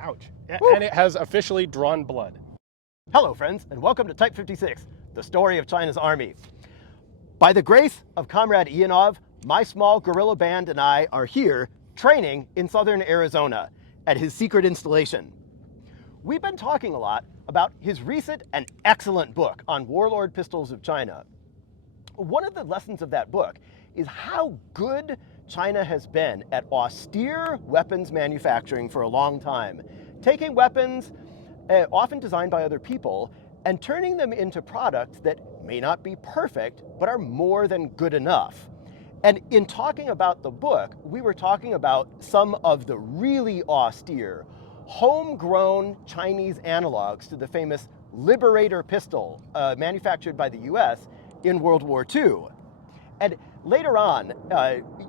Ouch. Woo. And it has officially drawn blood. Hello, friends, and welcome to Type 56, the story of China's army. By the grace of Comrade Ianov, my small guerrilla band and I are here training in southern Arizona at his secret installation. We've been talking a lot about his recent and excellent book on warlord pistols of China. One of the lessons of that book is how good China has been at austere weapons manufacturing for a long time, taking weapons often designed by other people and turning them into products that may not be perfect, but are more than good enough. And in talking about the book, we were talking about some of the really austere, homegrown Chinese analogs to the famous Liberator pistol manufactured by the US in World War II. And later on,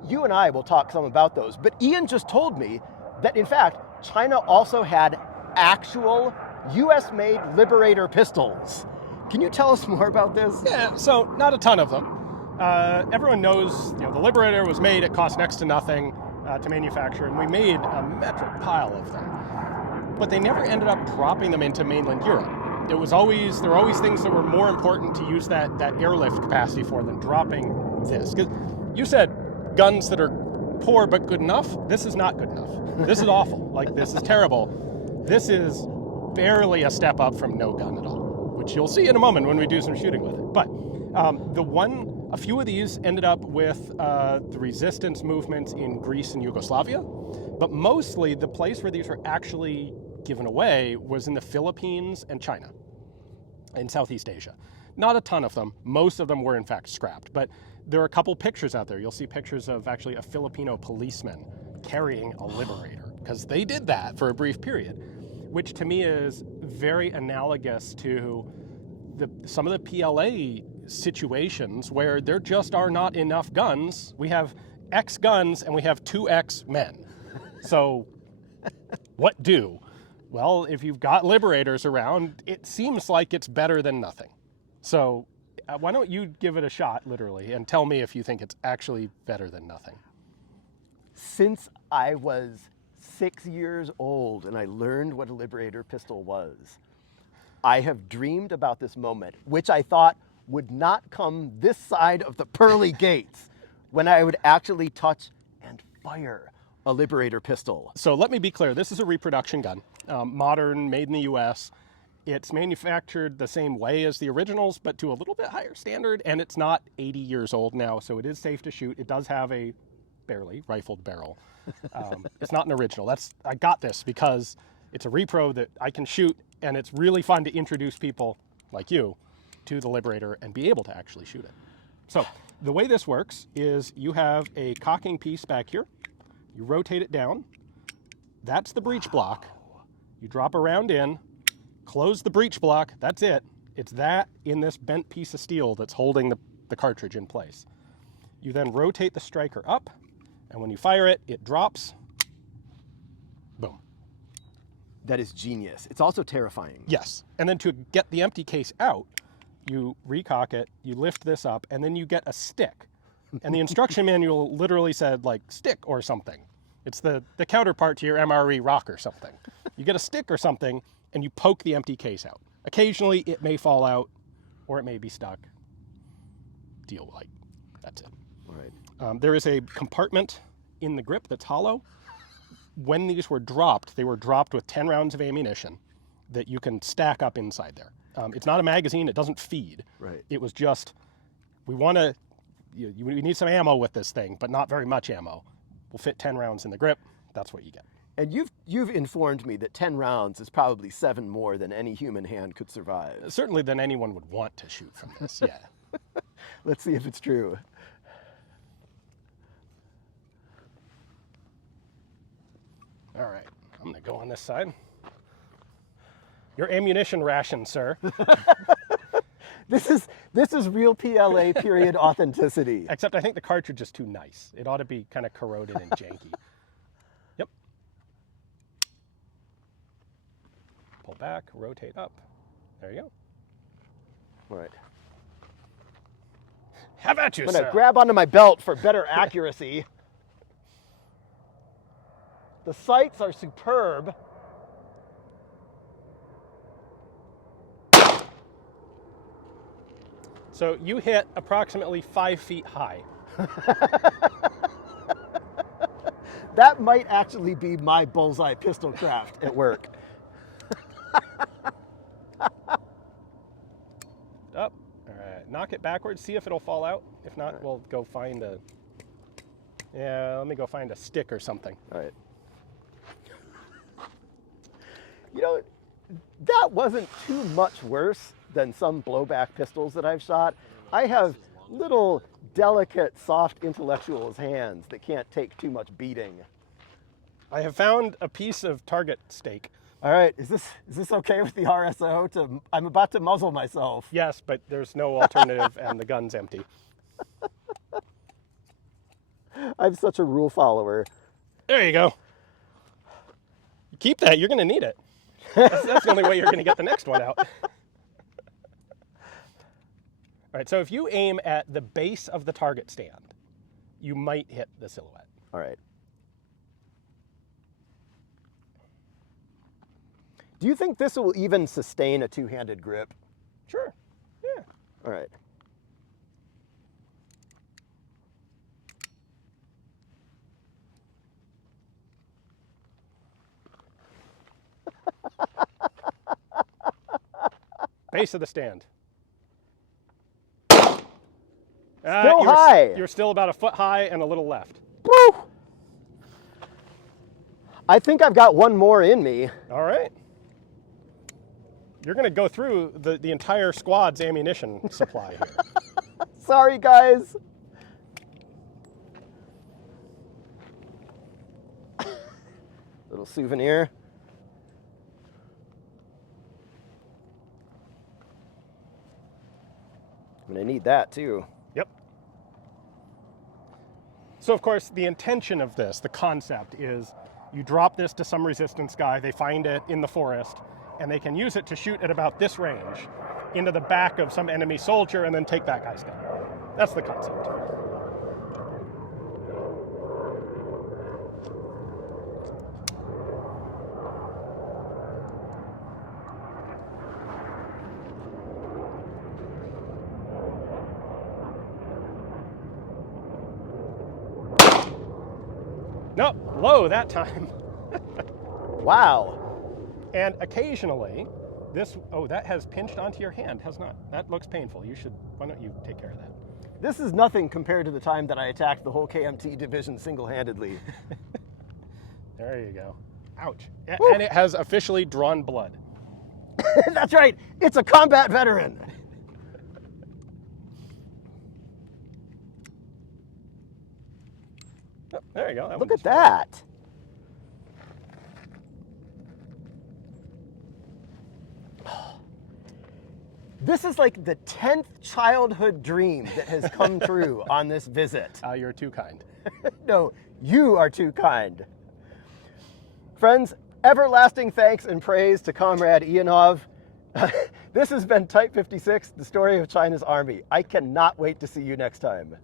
you and I will talk some about those, but Ian just told me that in fact, China also had actual US-made Liberator pistols. Can you tell us more about this? Yeah, so not a ton of them. Everyone knows, the Liberator was made, it cost next to nothing to manufacture, and we made a metric pile of them. But they never ended up dropping them into mainland Europe. There were always things that were more important to use that airlift capacity for than dropping this. Because you said guns that are poor but good enough. This is not good enough. This is awful. This is terrible. This is barely a step up from no gun at all, which you'll see in a moment when we do some shooting with it. But a few of these ended up with the resistance movements in Greece and Yugoslavia, but mostly the place where these were actually given away was in the Philippines and China, in Southeast Asia. Not a ton of them. Most of them were in fact scrapped, but there are a couple pictures out there. You'll see pictures of actually a Filipino policeman carrying a Liberator, because they did that for a brief period, which to me is very analogous to some of the PLA situations where there just are not enough guns. We have X guns and we have 2X men. So what do? Well, if you've got Liberators around, it seems like it's better than nothing. So why don't you give it a shot, literally, and tell me if you think it's actually better than nothing. Since I was 6 years old and I learned what a Liberator pistol was, I have dreamed about this moment, which I thought would not come this side of the pearly gates, when I would actually touch and fire a Liberator pistol. So let me be clear, this is a reproduction gun, modern, made in the US. It's manufactured the same way as the originals, but to a little bit higher standard, and it's not 80 years old now, so it is safe to shoot. It does have a barely rifled barrel. It's not an original. I got this because it's a repro that I can shoot, and it's really fun to introduce people like you to the Liberator and be able to actually shoot it. So the way this works is you have a cocking piece back here. You rotate it down. That's the breech block. You drop a round in, close the breech block. That's it. It's that in this bent piece of steel that's holding the cartridge in place. You then rotate the striker up, and when you fire it, it drops. Boom. That is genius. It's also terrifying. Yes. And then to get the empty case out, you recock it, you lift this up, and then you get a stick. And the instruction manual literally said, stick or something. It's the counterpart to your MRE rock or something. You get a stick or something, and you poke the empty case out. Occasionally, it may fall out, or it may be stuck. Deal light. That's it. All right. There is a compartment in the grip that's hollow. When these were dropped, they were dropped with 10 rounds of ammunition that you can stack up inside there. It's not a magazine. It doesn't feed. Right. It was just, we need some ammo with this thing, but not very much ammo. We'll fit 10 rounds in the grip. That's what you get. And you've informed me that 10 rounds is probably 7 more than any human hand could survive. Certainly than anyone would want to shoot from this, yeah. Let's see if it's true. All right, I'm gonna go on this side. Your ammunition ration, sir. This is real PLA period authenticity. Except I think the cartridge is too nice. It ought to be kind of corroded and janky. Yep. Pull back, rotate up. There you go. All right. How about you, I'm sir? gonna grab onto my belt for better accuracy. The sights are superb. So you hit approximately 5 feet high. That might actually be my bullseye pistol craft at work. Up. All right. Knock it backwards. See if it'll fall out. If not, we'll go find a... Yeah, let me go find a stick or something. All right. You know, that wasn't too much worse than some blowback pistols that I've shot. I have little, delicate, soft intellectuals' hands that can't take too much beating. I have found a piece of target steak. All right, is this okay with the RSO? I'm about to muzzle myself. Yes, but there's no alternative and the gun's empty. I'm such a rule follower. There you go. Keep that, you're gonna need it. That's the only way you're gonna get the next one out. All right, so if you aim at the base of the target stand, you might hit the silhouette. All right. Do you think this will even sustain a two-handed grip? Sure, yeah. All right. Base of the stand. Still high. You're still about a foot high and a little left. Woo! I think I've got one more in me. All right. You're going to go through the entire squad's ammunition supply here. Sorry, guys. Little souvenir. I'm going to need that, too. Yep. So, of course, the intention of this, the concept, is you drop this to some resistance guy, they find it in the forest, and they can use it to shoot at about this range into the back of some enemy soldier and then take that guy's gun. That's the concept. Nope, low that time. Wow. And occasionally, that has pinched onto your hand, has not. That looks painful. Why don't you take care of that? This is nothing compared to the time that I attacked the whole KMT division single-handedly. There you go. Ouch. Woo. And it has officially drawn blood. That's right, it's a combat veteran. Oh, there you go. Look at that. This is like the 10th childhood dream that has come true on this visit. You're too kind. No, you are too kind. Friends, everlasting thanks and praise to Comrade Ianov. This has been Type 56, the story of China's army. I cannot wait to see you next time.